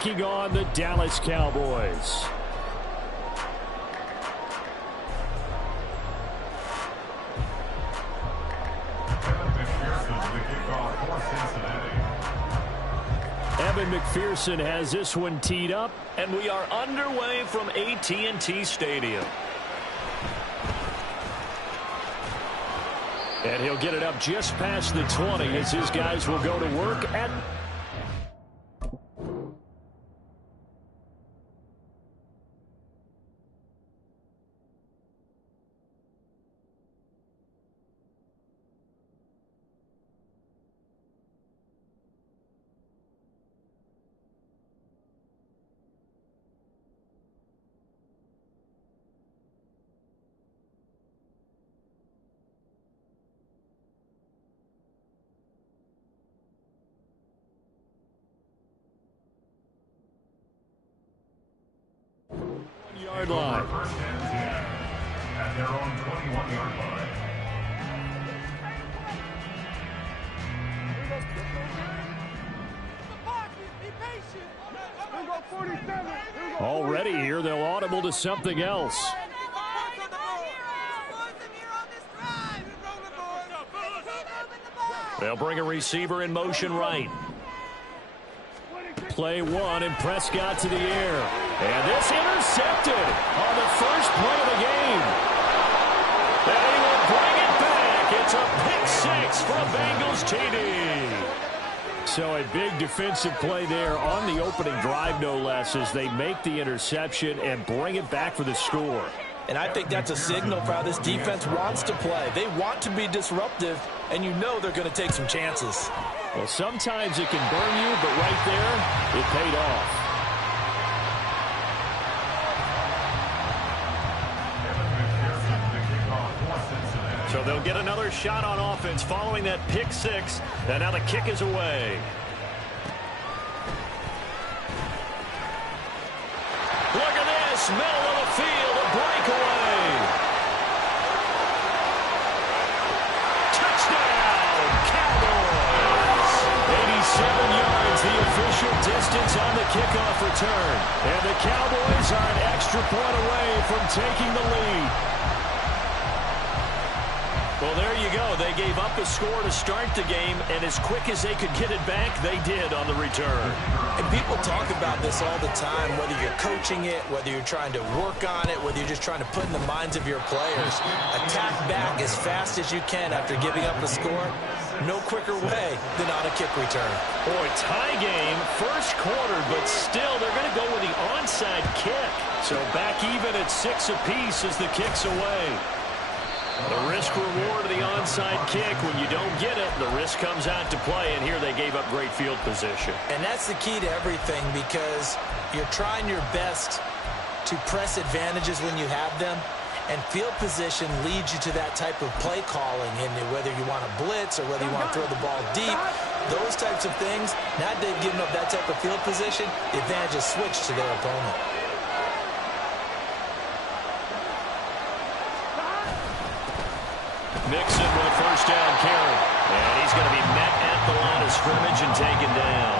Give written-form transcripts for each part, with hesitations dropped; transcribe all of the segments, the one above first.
taking on the Dallas Cowboys. Evan McPherson has this one teed up, and we are underway from AT&T Stadium. And he'll get it up just past the 20 as his guys will go to work at... yard line. First and 10 at their own 21-yard line. Already here, they'll audible to something else. They'll bring a receiver in motion right. Play one, and Prescott to the air. And this intercepted on the first play of the game. And he will bring it back. It's a pick six for a Bengals TD. So a big defensive play there on the opening drive, no less, as they make the interception and bring it back for the score. And I think that's a signal for how this defense wants to play. They want to be disruptive, and you know they're going to take some chances. Well, sometimes it can burn you, but right there, it paid off. So they'll get another shot on offense following that pick six. And now the kick is away. Look at this, middle of the field, a breakaway. Touchdown, Cowboys. 87 yards, the official distance on the kickoff return. And the Cowboys are an extra point away from taking the lead. Well, there you go. They gave up a score to start the game, and as quick as they could get it back, they did on the return. And people talk about this all the time, whether you're coaching it, whether you're trying to work on it, whether you're just trying to put in the minds of your players. Attack back as fast as you can after giving up a score. No quicker way than on a kick return. Boy, tie game, first quarter, but still they're going to go with the onside kick. So back even at 6 apiece as the kick's away. The risk-reward of the onside kick, when you don't get it, the risk comes out to play, and here they gave up great field position. And that's the key to everything, because you're trying your best to press advantages when you have them, and field position leads you to that type of play calling, and whether you want to blitz or whether you want to throw the ball deep, those types of things. Now they've given up that type of field position, the advantage is switched to their opponent. Mixon with a first down carry. And he's going to be met at the line of scrimmage and taken down.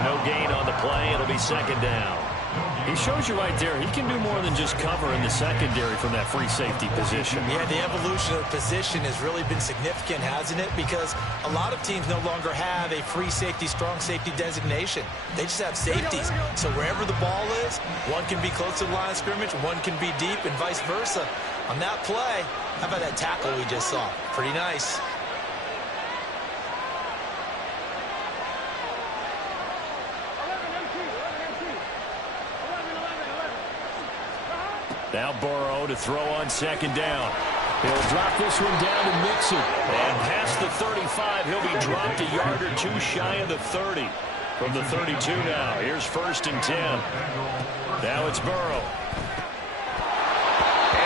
No gain on the play. It'll be second down. He shows you right there, he can do more than just cover in the secondary from that free safety position. Yeah, the evolution of position has really been significant, hasn't it? Because a lot of teams no longer have a free safety, strong safety designation. They just have safeties. So wherever the ball is, one can be close to the line of scrimmage, one can be deep, and vice versa. On that play, how about that tackle we just saw? Pretty nice. Now Burrow to throw on second down. He'll drop this one down to Mixon. And past the 35, he'll be dropped a yard or two shy of the 30. From the 32 now, here's first and 10. Now it's Burrow.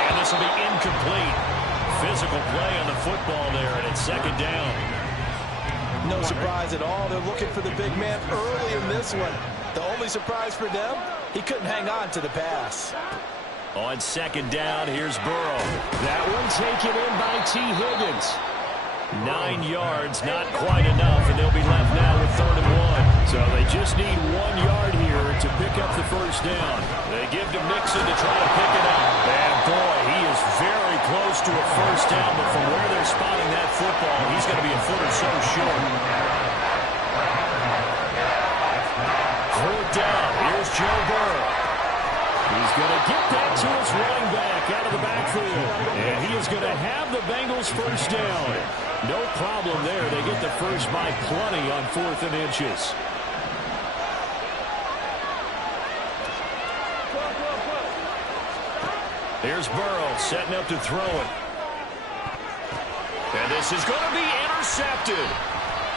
And this will be incomplete. Physical play on the football there, and it's second down. No surprise at all. They're looking for the big man early in this one. The only surprise for them, he couldn't hang on to the pass. On second down, here's Burrow. That one taken in by T. Higgins. 9 yards, not quite enough, and they'll be left now with 3rd and 1. So they just need 1 yard first down. They give to Mixon to try to pick it up. And boy, he is very close to a first down, but from where they're spotting that football, he's going to be a foot or so short. Fourth down. Here's Joe Burrow. He's going to get that to his running back out of the backfield. And he is going to have the Bengals first down. No problem there. They get the first by plenty on 4th and inches. Here's Burrow setting up to throw it. And this is going to be intercepted.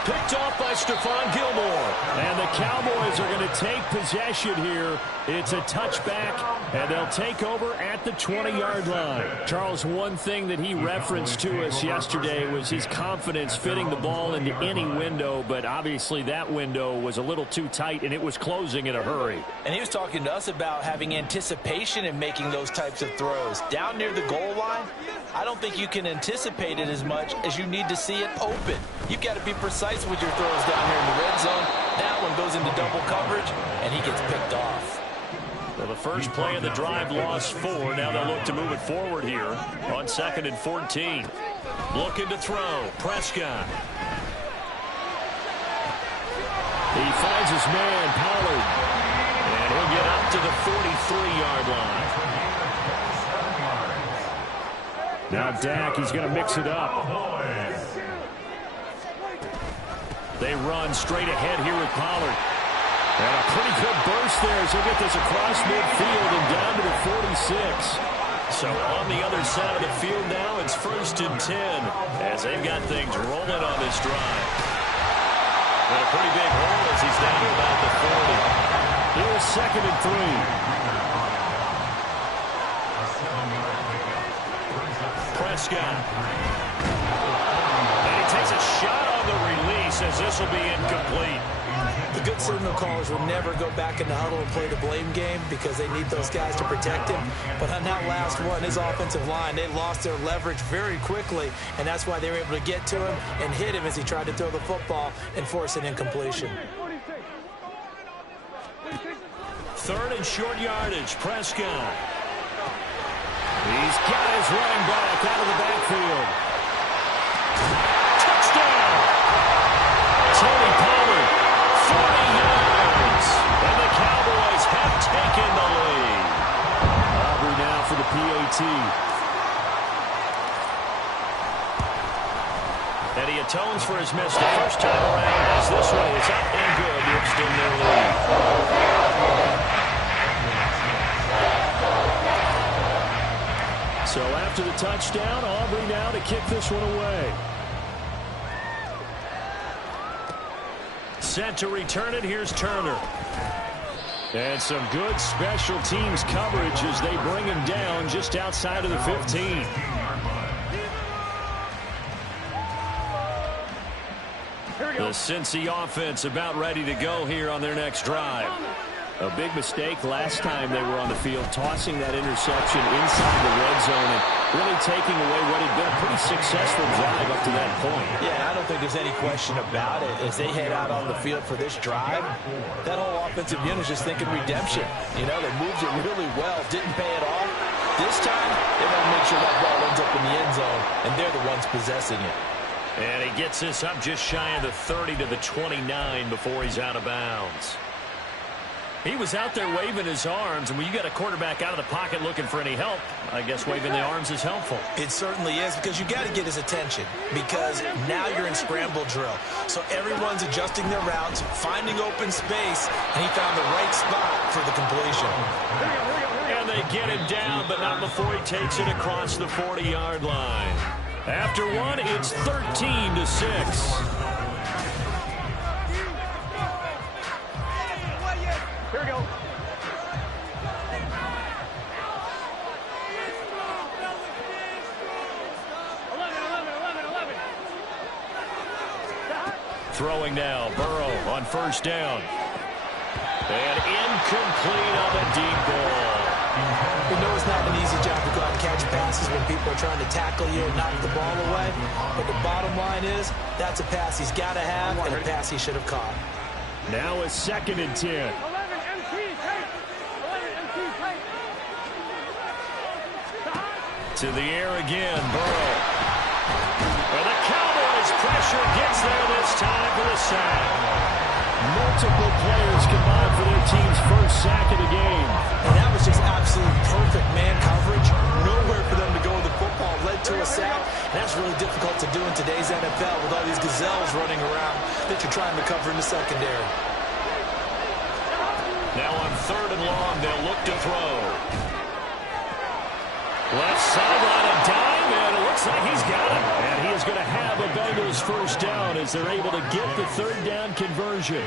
Picked off by Stephon Gilmore. And the Cowboys are going to take possession here. It's a touchback, and they'll take over at the 20-yard line. Charles, one thing that he referenced to us yesterday was his confidence fitting the ball into any window, but obviously that window was a little too tight, and it was closing in a hurry. And he was talking to us about having anticipation in making those types of throws. Down near the goal line, I don't think you can anticipate it as much as you need to see it open. You've got to be precise with your throws down here in the red zone. That one goes into double coverage, and he gets picked off. Well, the first play of the drive lost 4. Now they'll look to move it forward here on 2nd and 14. Looking to throw. Prescott. He finds his man, Pollard. And he'll get up to the 43-yard line. Now Dak, he's going to mix it up. They run straight ahead here with Pollard. And a pretty good burst there as he'll get this across midfield and down to the 46. So on the other side of the field now, it's 1st and 10 as they've got things rolling on this drive. And a pretty big hole as he's down to about the 40. Here's 2nd and 3. Prescott. And he takes a shot on the release as this will be incomplete. The good signal callers will never go back in the huddle and play the blame game because they need those guys to protect him. But on that last one, his offensive line, they lost their leverage very quickly, and that's why they were able to get to him and hit him as he tried to throw the football and force an incompletion. 3rd and short yardage, Prescott. He's got his running back out of the backfield. Touchdown! Tony Pollard, 40 yards. And the Cowboys have taken the lead. Aubrey now for the PAT. And he atones for his miss the first time around as this one is up and good to extend their lead. So after the touchdown, Aubrey now to kick this one away. Set to return it, here's Turner. And some good special teams coverage as they bring him down just outside of the 15. The Cincy offense about ready to go here on their next drive. A big mistake last time they were on the field, tossing that interception inside the red zone and really taking away what had been a pretty successful drive up to that point. Yeah, I don't think there's any question about it. As they head out on the field for this drive, that whole offensive unit is just thinking redemption. You know, they moved it really well, didn't pay it off. This time, they want to make sure that ball ends up in the end zone, and they're the ones possessing it. And he gets this up just shy of the 30 to the 29 before he's out of bounds. He was out there waving his arms, and when you got a quarterback out of the pocket looking for any help, I guess waving the arms is helpful. It certainly is, because you got to get his attention, because now you're in scramble drill. So everyone's adjusting their routes, finding open space, and he found the right spot for the completion. And they get him down, but not before he takes it across the 40-yard line. After one, it's 13-6. Here we go. Throwing now, Burrow on first down. And incomplete on the deep ball. We know it's not an easy job to go out and catch passes when people are trying to tackle you and knock the ball away. But the bottom line is, that's a pass he's got to have and a pass he should have caught. Now a 2nd and 10. To the air again, Burrow. And the Cowboys' pressure gets there this time for the sack. Multiple players combined for their team's first sack of the game. And that was just absolute perfect man coverage. Nowhere for them to go with the football. Led to a sack. And that's really difficult to do in today's NFL with all these gazelles running around that you're trying to cover in the secondary. Now on 3rd and long, they'll look to throw. Left sideline, a dime, and it looks like he's got it. And he is going to have a Bengals first down as they're able to get the 3rd down conversion.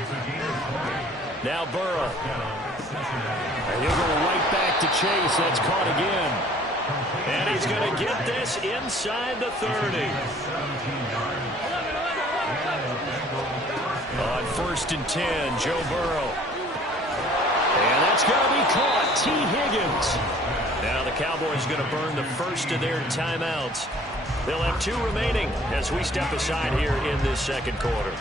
Now Burrow. And he'll go right back to Chase. That's caught again. And he's going to get this inside the 30. On 1st and 10, Joe Burrow. And that's going to be caught. T. Higgins. Now the Cowboys going to burn the first of their timeouts. They'll have 2 remaining as we step aside here in this second quarter.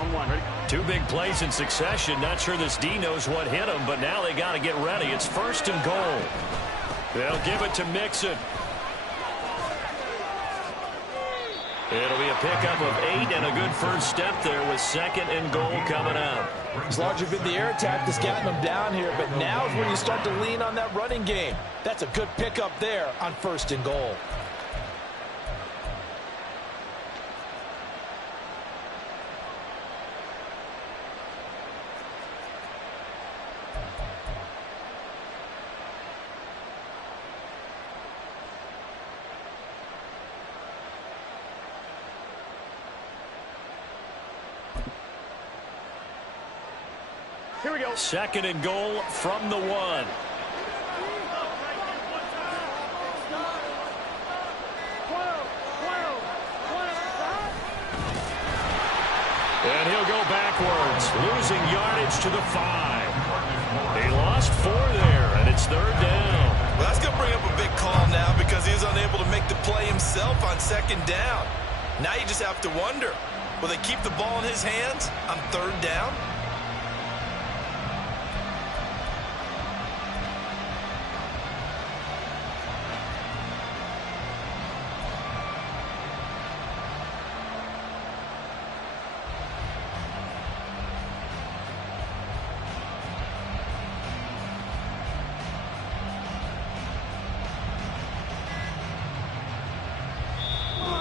On 1, ready? 2 big plays in succession. Not sure this D knows what hit him, but now they got to get ready. It's 1st and goal. They'll give it to Mixon. It'll be a pickup of 8 and a good first step there with 2nd and goal coming up. It's largely been the air attack that's gotten them down here, but now is when you start to lean on that running game. That's a good pickup there on 1st and goal. Here we go. 2nd and goal from the 1. And he'll go backwards, losing yardage to the 5. He lost 4 there, and it's 3rd down. Well, that's going to bring up a big call now because he was unable to make the play himself on 2nd down. Now you just have to wonder, will they keep the ball in his hands on 3rd down?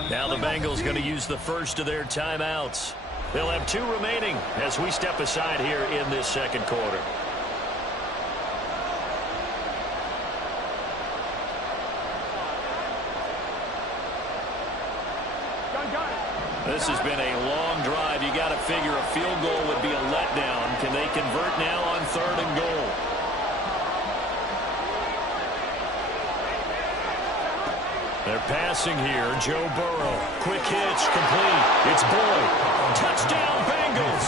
Now the Bengals going to use the first of their timeouts. They'll have 2 remaining as we step aside here in this second quarter. This has been a long drive. You got to figure a field goal would be a letdown. Can they convert now on 3rd and goal? They're passing here. Joe Burrow. Quick hitch, complete. It's Boyd. Touchdown, Bengals.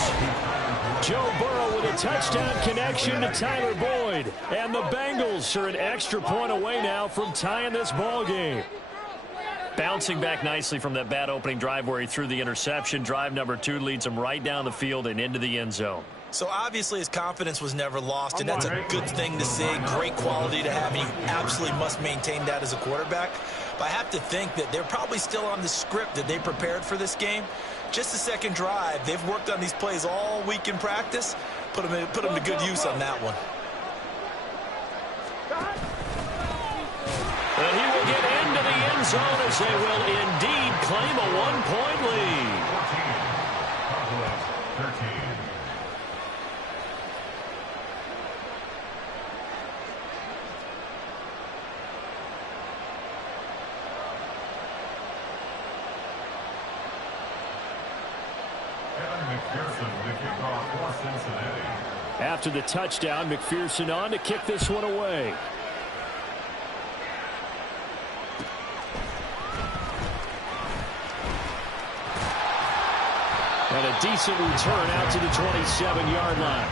Joe Burrow with a touchdown connection to Tyler Boyd. And the Bengals are an extra point away now from tying this ball game. Bouncing back nicely from that bad opening drive where he threw the interception. Drive number 2 leads him right down the field and into the end zone. So obviously his confidence was never lost, and that's a good thing to see. Great quality to have, and you absolutely must maintain that as a quarterback. But I have to think that they're probably still on the script that they prepared for this game. Just the second drive, they've worked on these plays all week in practice. Put them to good use on that one. And he will get into the end zone as they will indeed claim a 1-point lead. 13. After the touchdown, McPherson on to kick this one away. And a decent return out to the 27-yard line.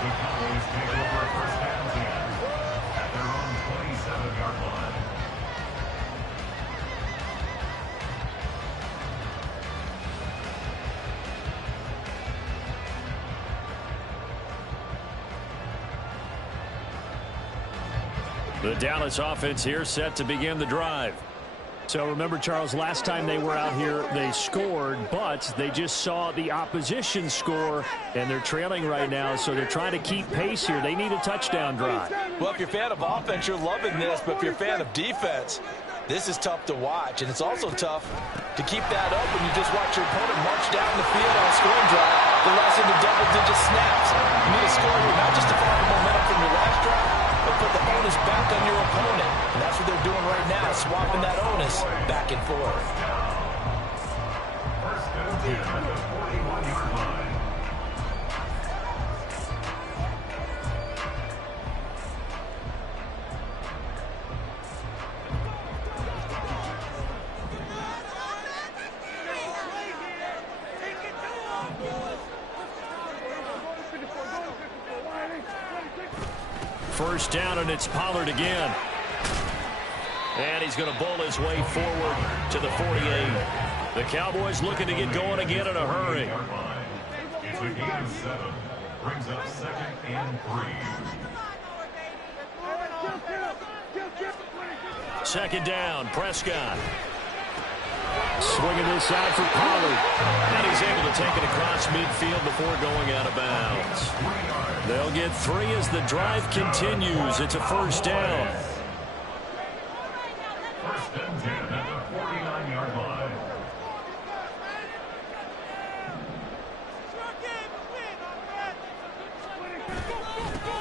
The Cowboys take over first and 10 at their own 27-yard line. The Dallas offense here set to begin the drive. So remember, Charles, last time they were out here, they scored, but they just saw the opposition score, and they're trailing right now, so they're trying to keep pace here. They need a touchdown drive. Well, if you're a fan of offense, you're loving this, but if you're a fan of defense, this is tough to watch, and it's also tough to keep that up when you just watch your opponent march down the field on a scoring drive. They're less into double-digit snaps. You need a score here, not just to follow the momentum from your last drive, but put the onus back on your opponent. And that's what they're doing right now, swapping that onus back and forth. First and 10 at the 41-yard line. First down, and it's Pollard again. And he's going to bowl his way forward to the 48. The Cowboys looking to get going again in a hurry. It's a gain of 7. Brings up 2nd and 3. Second down, Prescott. Swinging this out for Pollard. And he's able to take it across midfield before going out of bounds. They'll get 3 as the drive continues. It's a first down. First and 10 at the 49-yard line.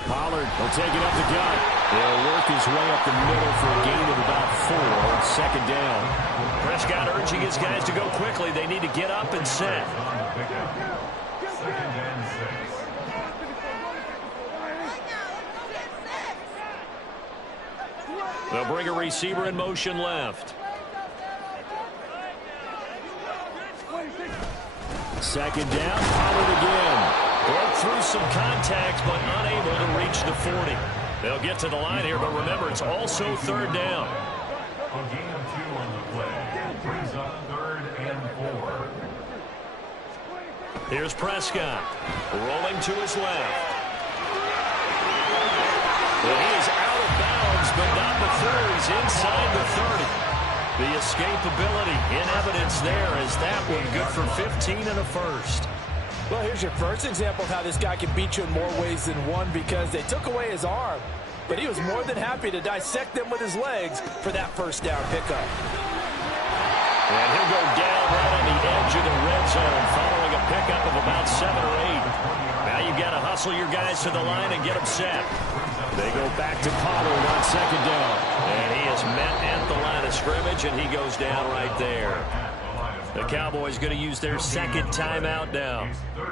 Pollard will take it up the gut. He'll work his way up the middle for a gain of about 4. Second down. Prescott urging his guys to go quickly. They need to get up and set. Second and 6. They'll bring a receiver in motion left. Second down, Pollard again. Broke through some contact, but unable to reach the 40. They'll get to the line here, but remember, it's also third down. A gain of 2 on the play. Brings up 3rd and 4. Here's Prescott, rolling to his left. Well, he is out of bounds, but not before he's inside the 30. The escapability in evidence there as that one good for 15 and a first. Well, here's your first example of how this guy can beat you in more ways than one, because they took away his arm, but he was more than happy to dissect them with his legs for that first down pickup. And he'll go down right on the edge of the red zone following a pickup of about 7 or 8. Now you've got to hustle your guys to the line and get them set. They go back to Pollard on second down. And he is met at the line of scrimmage, and he goes down right there. The Cowboys going to use their second timeout now,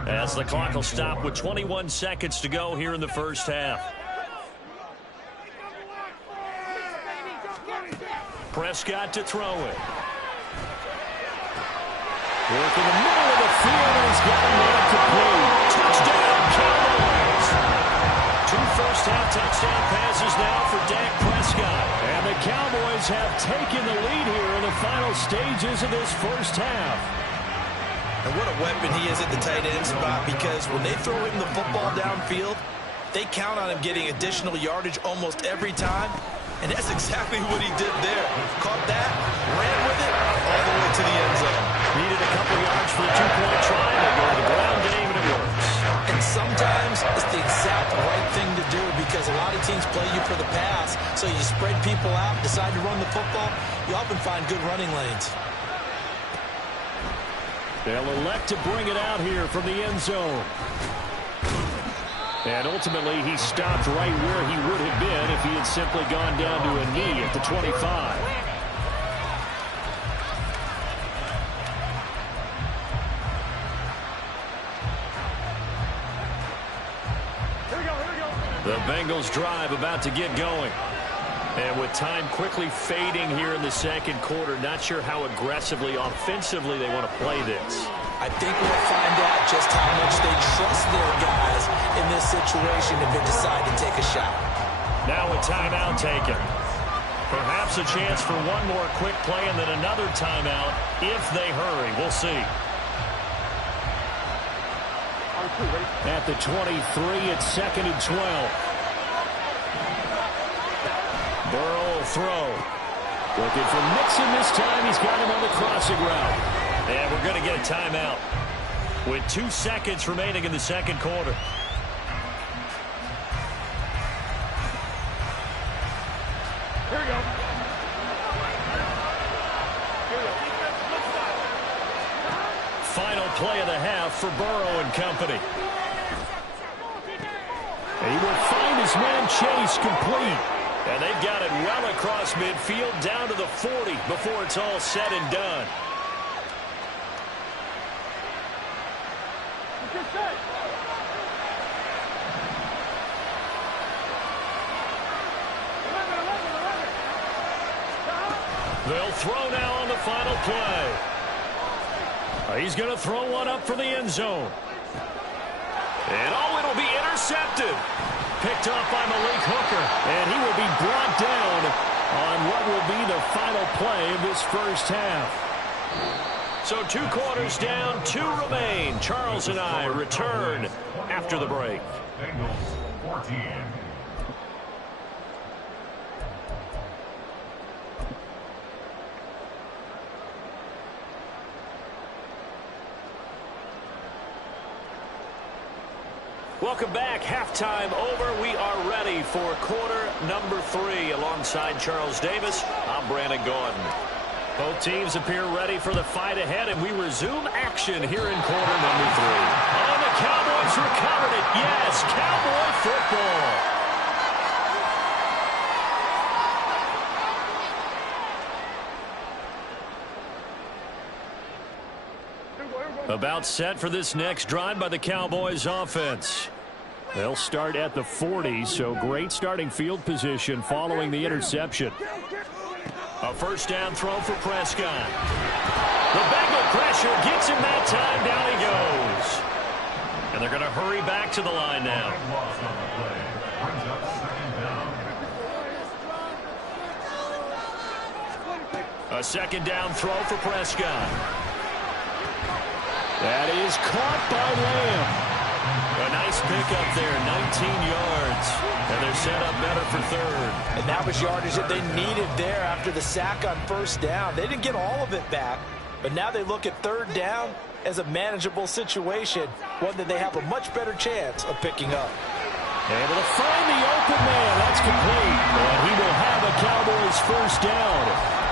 as the clock will stop with 21 seconds to go here in the first half. Prescott to throw it. Work in the middle of the field, and he's got a man complete. Touchdown, Cowboys! 2 first-half touchdown passes now for Dak Prescott. And the Cowboys have taken the lead here in the final stages of this first half. And what a weapon he is at the tight end spot, because when they throw him the football downfield, they count on him getting additional yardage almost every time. And that's exactly what he did there. Caught that, ran with it, all the way to the end zone. Needed a couple yards for the 2-point try. They go to the ground game, and it works. And sometimes it's the exact right thing to do, because a lot of teams play you for the pass. So you spread people out, decide to run the football, you often find good running lanes. They'll elect to bring it out here from the end zone. And ultimately, he stopped right where he would have been if he had simply gone down to a knee at the 25. The Bengals drive about to get going. And with time quickly fading here in the second quarter, not sure how aggressively, offensively they want to play this. I think we'll find out just how much they trust their guys in this situation if they decide to take a shot. Now a timeout taken. Perhaps a chance for one more quick play and then another timeout if they hurry. We'll see. At the 23, it's 2nd and 12. Burrow will throw. Looking for Mixon this time. He's got him on the crossing route. And we're going to get a timeout with 2 seconds remaining in the second quarter. Here we go. Final play of the half for Burrow and company. He will find his man Chase complete. And they've got it well across midfield down to the 40 before it's all said and done. They'll throw now on the final play. He's going to throw one up for the end zone. And it'll be intercepted. Picked off by Malik Hooker. And he will be brought down on what will be the final play of this first half. So 2 quarters down, 2 remain. Charles and I return after the break. Bengals 14. Welcome back. Halftime over. We are ready for quarter number 3. Alongside Charles Davis, I'm Brandon Gordon. Both teams appear ready for the fight ahead, and we resume action here in quarter number 3. Oh, the Cowboys recovered it. Yes, Cowboy football. About set for this next drive by the Cowboys offense. They'll start at the 40, so great starting field position following the interception. A first down throw for Prescott. The Bengal pressure gets him that time. Down he goes. And they're going to hurry back to the line now. Loss on the play. Brings up second down. A second down throw for Prescott. That is caught by Lamb. A nice pickup there, 19 yards. And they're set up better for third. And that was yardage that they needed there after the sack on first down. They didn't get all of it back, but now they look at third down as a manageable situation, one that they have a much better chance of picking up. Able to find the open man. That's complete. And he will have a Cowboys first down.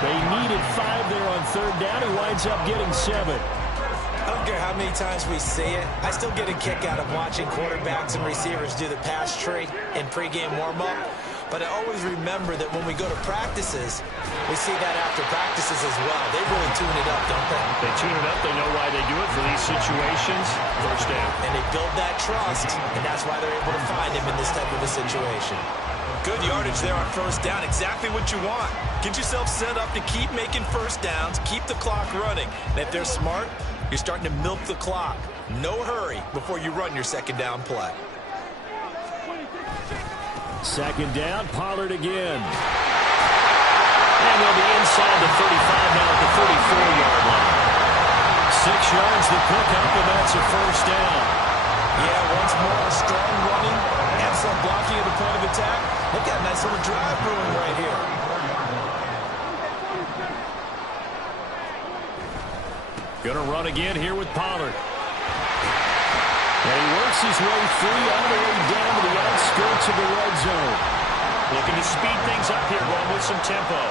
They needed 5 there on third down. He winds up getting 7. I don't care how many times we see it. I still get a kick out of watching quarterbacks and receivers do the pass tree in pregame warm-up. But I always remember that when we go to practices, we see that after practices as well. They really tune it up, don't they? They tune it up. They know why they do it for these situations. First down. And they build that trust, and that's why they're able to find him in this type of a situation. Good yardage there on first down. Exactly what you want. Get yourself set up to keep making first downs, keep the clock running. And if they're smart, you're starting to milk the clock. No hurry before you run your second down play. Second down, Pollard again. And they'll be inside the 35 now at the 34-yard line. 6 yards to pick up, and that's a first down. Yeah, once more, strong running and some blocking at the point of attack. They've got a nice little drive brewing right here. Gonna run again here with Pollard. And he works his way free all the way down to the outskirts of the red zone. Looking to speed things up here, going with some tempo.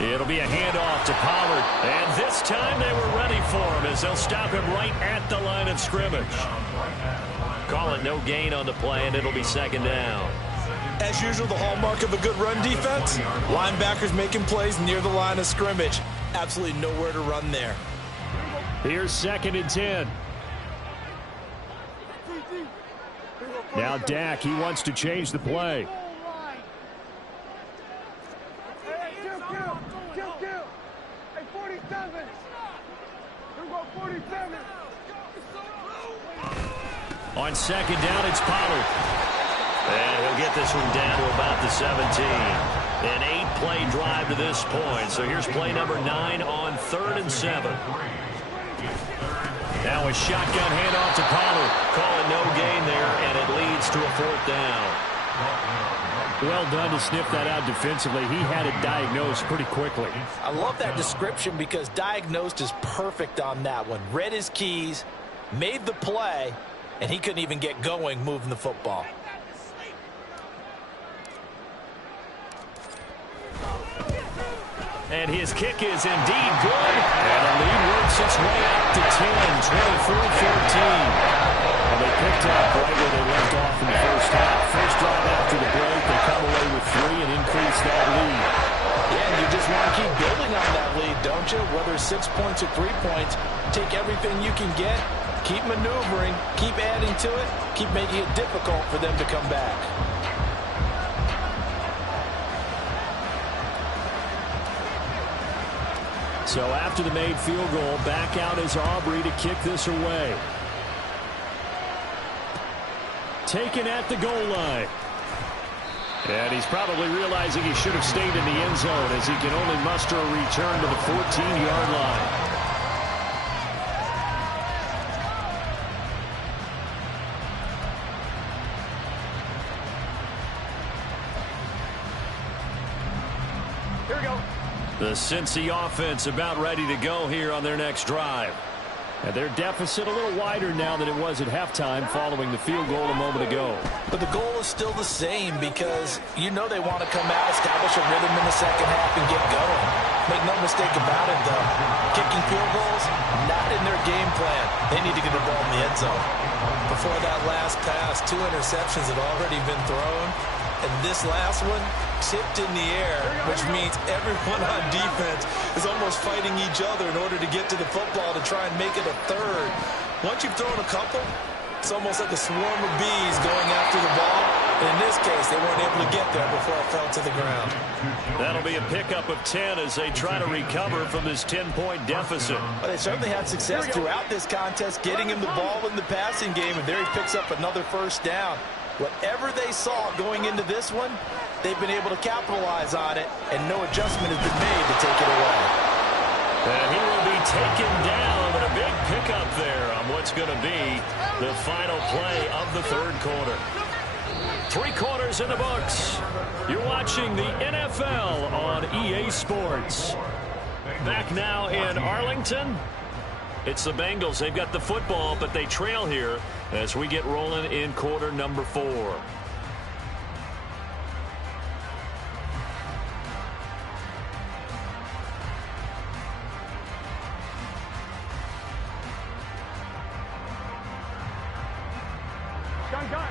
It'll be a handoff to Pollard. And this time they were ready for him as they'll stop him right at the line of scrimmage. Call it no gain on the play, and it'll be second down. As usual, the hallmark of a good run defense, linebackers making plays near the line of scrimmage. Absolutely nowhere to run there. Here's 2nd and 10. Now Dak, he wants to change the play. On second down, it's Pollard. And he'll get this one down to about the 17. An 8-play drive to this point. So here's play number 9 on 3rd and 7. Now a shotgun handoff to Pollard. Calling no gain there, and it leads to a 4th down. Well done to sniff that out defensively. He had it diagnosed pretty quickly. I love that description because diagnosed is perfect on that one. Read his keys, made the play, and he couldn't even get going moving the football. And his kick is indeed good. And the lead works its way out to 10, 24-14. And they picked up right where they left off in the first half. First drive after the break, they come away with 3 and increase that lead. Yeah, and you just want to keep building on that lead, don't you? Whether it's 6 points or 3 points, take everything you can get, keep maneuvering, keep adding to it, keep making it difficult for them to come back. So after the made field goal, back out is Aubrey to kick this away. Taken at the goal line. And he's probably realizing he should have stayed in the end zone as he can only muster a return to the 14-yard line. Here we go. The Cincy offense about ready to go here on their next drive. And their deficit a little wider now than it was at halftime following the field goal a moment ago. But the goal is still the same because you know they want to come out, establish a rhythm in the second half, and get going. Make no mistake about it, though. Kicking field goals, not in their game plan. They need to get the ball in the end zone. Before that last pass, 2 interceptions had already been thrown. And this last one tipped in the air, which means everyone on defense is almost fighting each other in order to get to the football to try and make it a third. Once you've thrown a couple, it's almost like a swarm of bees going after the ball. And in this case, they weren't able to get there before it fell to the ground. That'll be a pickup of 10 as they try to recover from this 10-point deficit. Well, they certainly had success throughout this contest, getting him the ball in the passing game, and there he picks up another first down. Whatever they saw going into this one, they've been able to capitalize on it, and no adjustment has been made to take it away. And he will be taken down, but a big pickup there on what's going to be the final play of the 3rd quarter. 3 quarters in the books. You're watching the NFL on EA Sports. Back now in Arlington. It's the Bengals. They've got the football, but they trail here as we get rolling in quarter number 4. Gun.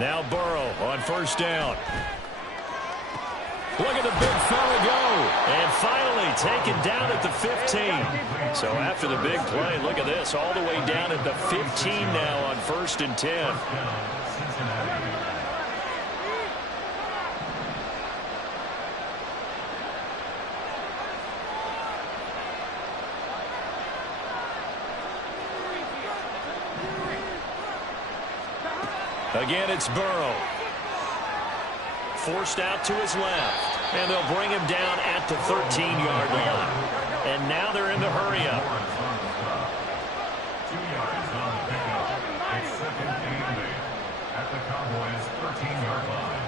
Now Burrow on first down. Look at the big fella go. And finally taken down at the 15. So after the big play, look at this. All the way down at the 15 now on 1st and 10. Again, it's Burrow. Forced out to his left. And they'll bring him down at the 13-yard line. And now they're in the hurry-up. 2 yards on the pickup. It's 2nd and 8 at the Cowboys' 13-yard line.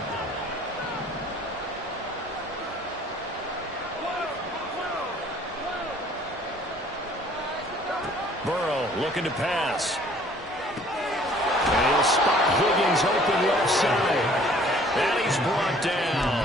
Burrow looking to pass. And he'll spot Higgins open left side. And he's brought down.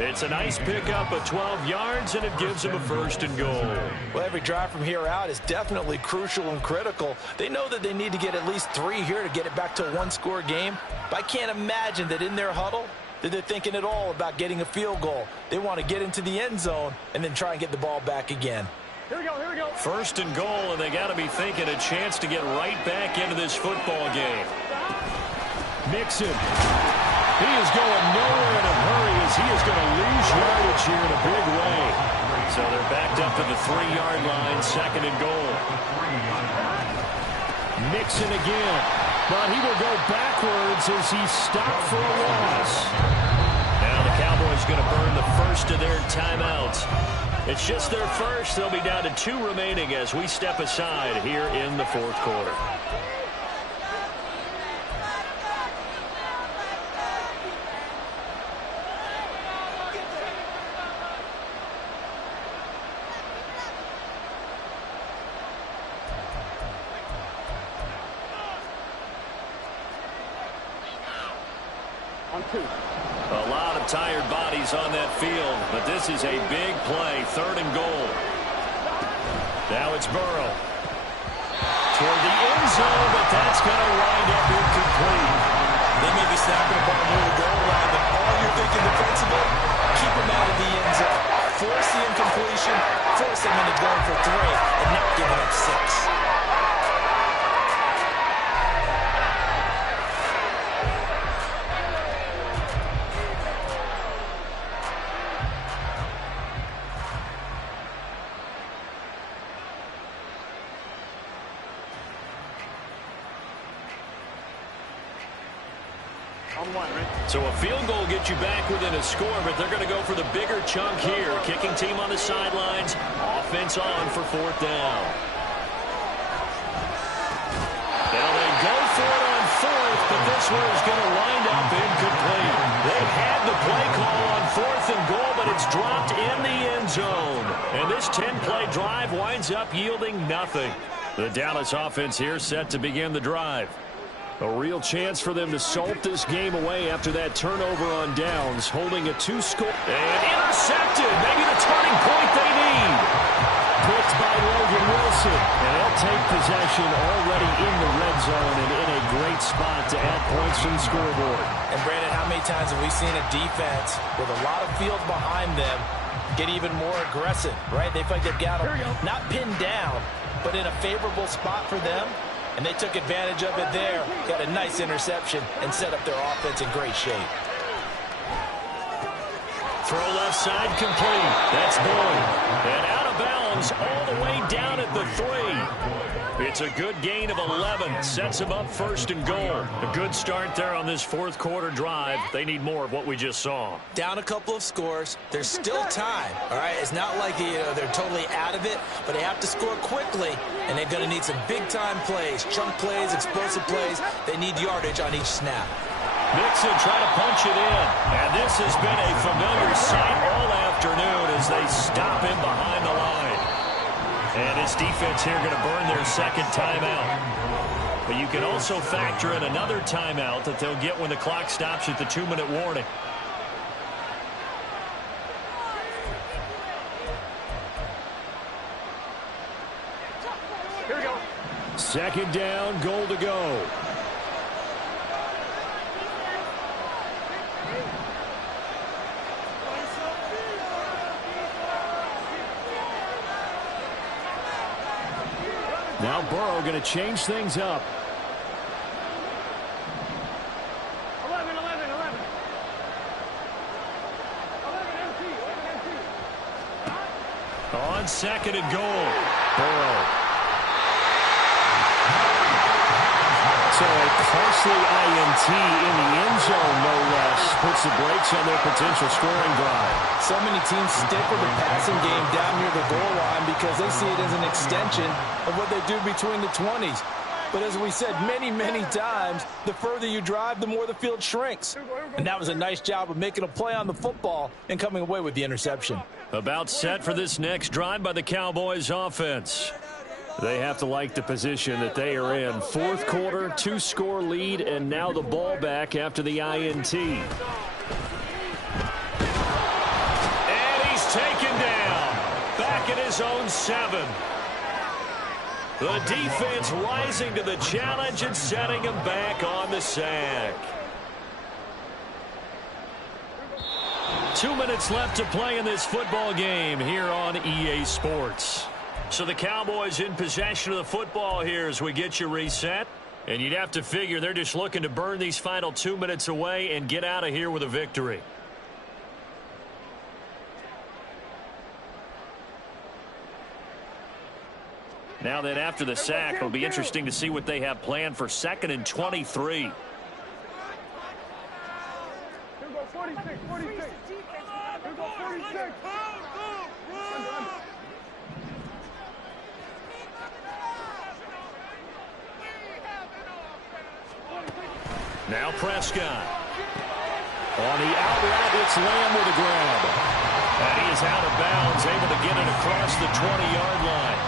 It's a nice pickup of 12 yards, and it gives him a 1st and goal. Well, every drive from here out is definitely crucial and critical. They know that they need to get at least 3 here to get it back to a 1-score game. But I can't imagine that in their huddle that they're thinking at all about getting a field goal. They want to get into the end zone and then try and get the ball back again. Here we go. 1st and goal, and they got to be thinking a chance to get right back into this football game. Mixon. He is going nowhere in a hurry as he is going to lose yardage here in a big way. So they're backed up to the 3-yard line, 2nd and goal. Mixon again, but he will go backwards as he's stopped for a loss. Now the Cowboys going to burn the first of their timeouts. It's just their first. They'll be down to 2 remaining as we step aside here in the 4th quarter. A lot of tired bodies on that field, but this is a big play, 3rd and goal. Now it's Burrow. Toward the end zone, but that's going to wind up incomplete. They may be snapping the ball near the goal line, but all you're thinking defensively, keep them out of the end zone. Force the incompletion, force them into going for 3, and not giving up 6. So a field goal gets you back within a score, but they're going to go for the bigger chunk here. Kicking team on the sidelines. Offense on for 4th down. Now they go for it on 4th, but this one is going to wind up incomplete. They had the play call on 4th and goal, but it's dropped in the end zone. And this 10-play drive winds up yielding nothing. The Dallas offense here set to begin the drive. A real chance for them to salt this game away after that turnover on downs, holding a 2-score. And intercepted, maybe the turning point they need. Picked by Logan Wilson, and they'll take possession already in the red zone and in a great spot to add points to the scoreboard. And Brandon, how many times have we seen a defense with a lot of field behind them get even more aggressive, right? They feel like they've got them not pinned down, but in a favorable spot for them. And they took advantage of it there, got a nice interception, and set up their offense in great shape. Throw left side complete. That's Boyd. And out of bounds all the way down at the 3. It's a good gain of 11. Sets them up 1st and goal. A good start there on this 4th quarter drive. They need more of what we just saw. Down a couple of scores. There's still time, all right? It's not like they're totally out of it, but they have to score quickly, and they're going to need some big-time plays, chunk plays, explosive plays. They need yardage on each snap. Mixon trying to punch it in. And this has been a familiar sight all afternoon as they stop him behind the line. And his defense here going to burn their 2nd timeout. But you can also factor in another timeout that they'll get when the clock stops at the 2-minute warning. Here we go. 2nd down, goal to go. Now Burrow going to change things up. 11. 11 MT. On 2nd and goal. Burrow. So a costly INT in the end zone, no less, puts the brakes on their potential scoring drive. So many teams stick with the passing game down near the goal line because they see it as an extension of what they do between the 20s. But as we said many, many times, the further you drive, the more the field shrinks. And that was a nice job of making a play on the football and coming away with the interception. About set for this next drive by the Cowboys offense. They have to like the position that they are in. 4th quarter, 2-score lead, and now the ball back after the INT. And he's taken down. Back at his own 7. The defense rising to the challenge and setting him back on the sack. 2 minutes left to play in this football game here on EA Sports. So the Cowboys in possession of the football here as we get you reset. And you'd have to figure they're just looking to burn these final 2 minutes away and get out of here with a victory. Now then, after the sack, it'll be interesting to see what they have planned for 2nd and 23. Here we go, 46, 46. Here we go, 46. Now Prescott. On the out route, it's Lamb with a grab. And he is out of bounds, able to get it across the 20-yard line.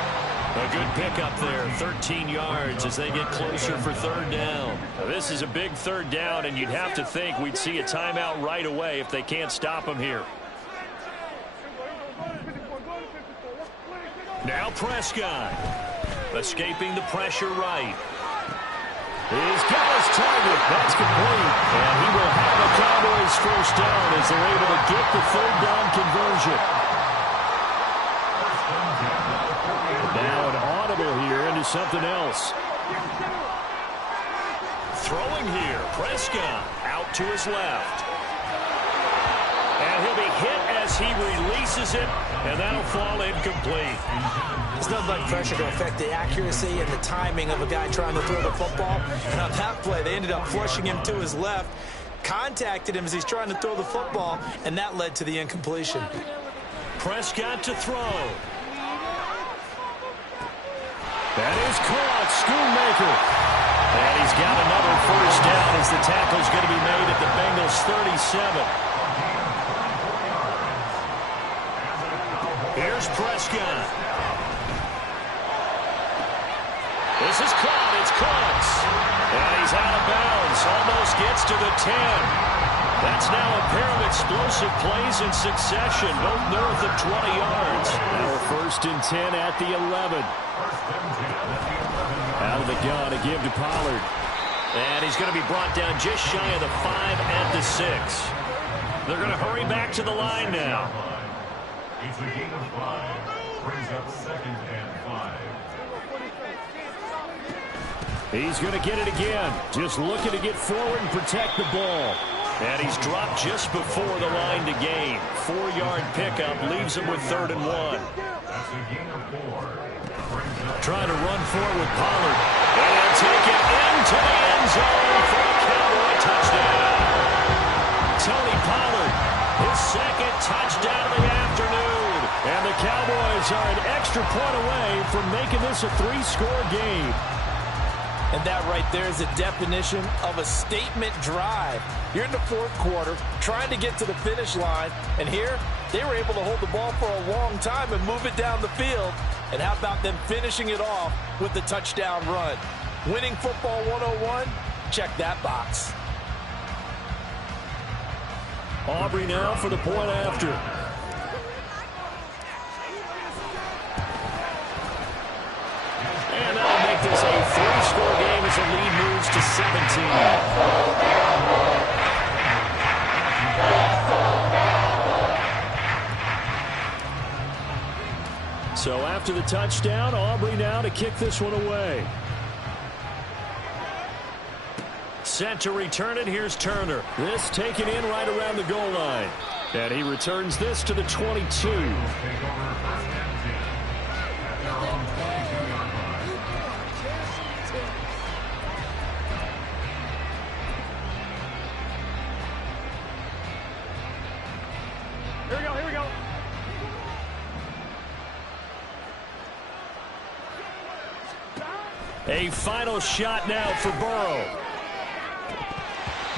A good pickup there, 13 yards as they get closer for 3rd down. Now, this is a big 3rd down, and you'd have to think we'd see a timeout right away if they can't stop him here. Now Prescott, escaping the pressure right. He's got his target. That's complete. And he will have the Cowboys 1st down as they're able to get the 3rd down conversion. Now an audible here into something else. Throwing here, Prescott out to his left. And he'll be hit as he releases it, and that'll fall incomplete. There's nothing like pressure to affect the accuracy and the timing of a guy trying to throw the football. And on that play, they ended up flushing him to his left, contacted him as he's trying to throw the football, and that led to the incompletion. Prescott to throw. That is caught, Schoonmaker. And he's got another 1st down as the tackle's going to be made at the Bengals 37. Here's Prescott. This is caught. It's Cox. And he's out of bounds. Almost gets to the 10. That's now a pair of explosive plays in succession, both north of 20 yards. Now a 1st and 10 at the 11. Out of the gun to give to Pollard. And he's going to be brought down just shy of the 5 at the 6. They're going to hurry back to the line now. It's a gain of 5. Brings up 2nd and 5. He's going to get it again. Just looking to get forward and protect the ball. And he's dropped just before the line to gain. 4-yard pickup leaves him with 3rd and 1. That's a gain of 4. Trying to run forward with Pollard. And he'll take it into the end zone for a Cowboy touchdown. Tony Pollard, his 2nd touchdown of the afternoon. And the Cowboys are an extra point away from making this a 3-score game. And that right there is the definition of a statement drive. You're in the 4th quarter, trying to get to the finish line, and here they were able to hold the ball for a long time and move it down the field. And how about them finishing it off with the touchdown run? Winning football 101? Check that box. Aubrey now for the point after. And that'll make this a 3-score game as the lead moves to 17. So after the touchdown, Aubrey now to kick this one away. Set to return it. Here's Turner. This taken in right around the goal line. And he returns this to the 22. Here we go. A final shot now for Burrow.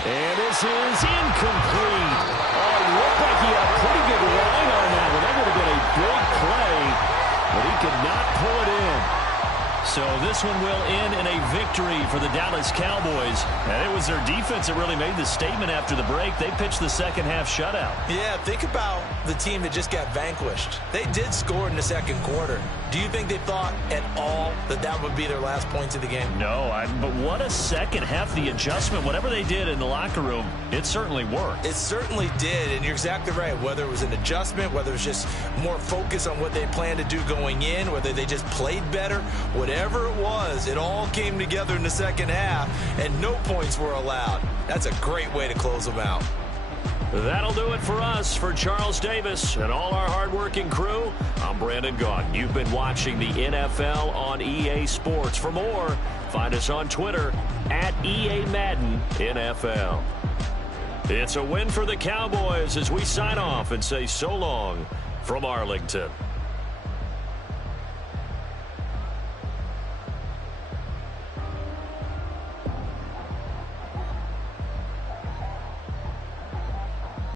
And this is incomplete. Oh, it looked like he had a pretty good line on that one. That would have been a big play, but he could not pull it in. So this one will end in a victory for the Dallas Cowboys. And it was their defense that really made the statement after the break. They pitched the second half shutout. Yeah, think about the team that just got vanquished. They did score in the 2nd quarter. Do you think they thought at all that that would be their last points of the game? No, but what a second half. The adjustment, whatever they did in the locker room, it certainly worked. It certainly did, and you're exactly right. Whether it was an adjustment, whether it was just more focus on what they planned to do going in, whether they just played better, whatever it was. It all came together in the second half, and no points were allowed. That's a great way to close them out. That'll do it for us. For Charles Davis and all our hardworking crew, I'm Brandon Gaudin. You've been watching the NFL on EA Sports. For more, find us on Twitter at EA Madden NFL. It's a win for the Cowboys as we sign off and say so long from Arlington.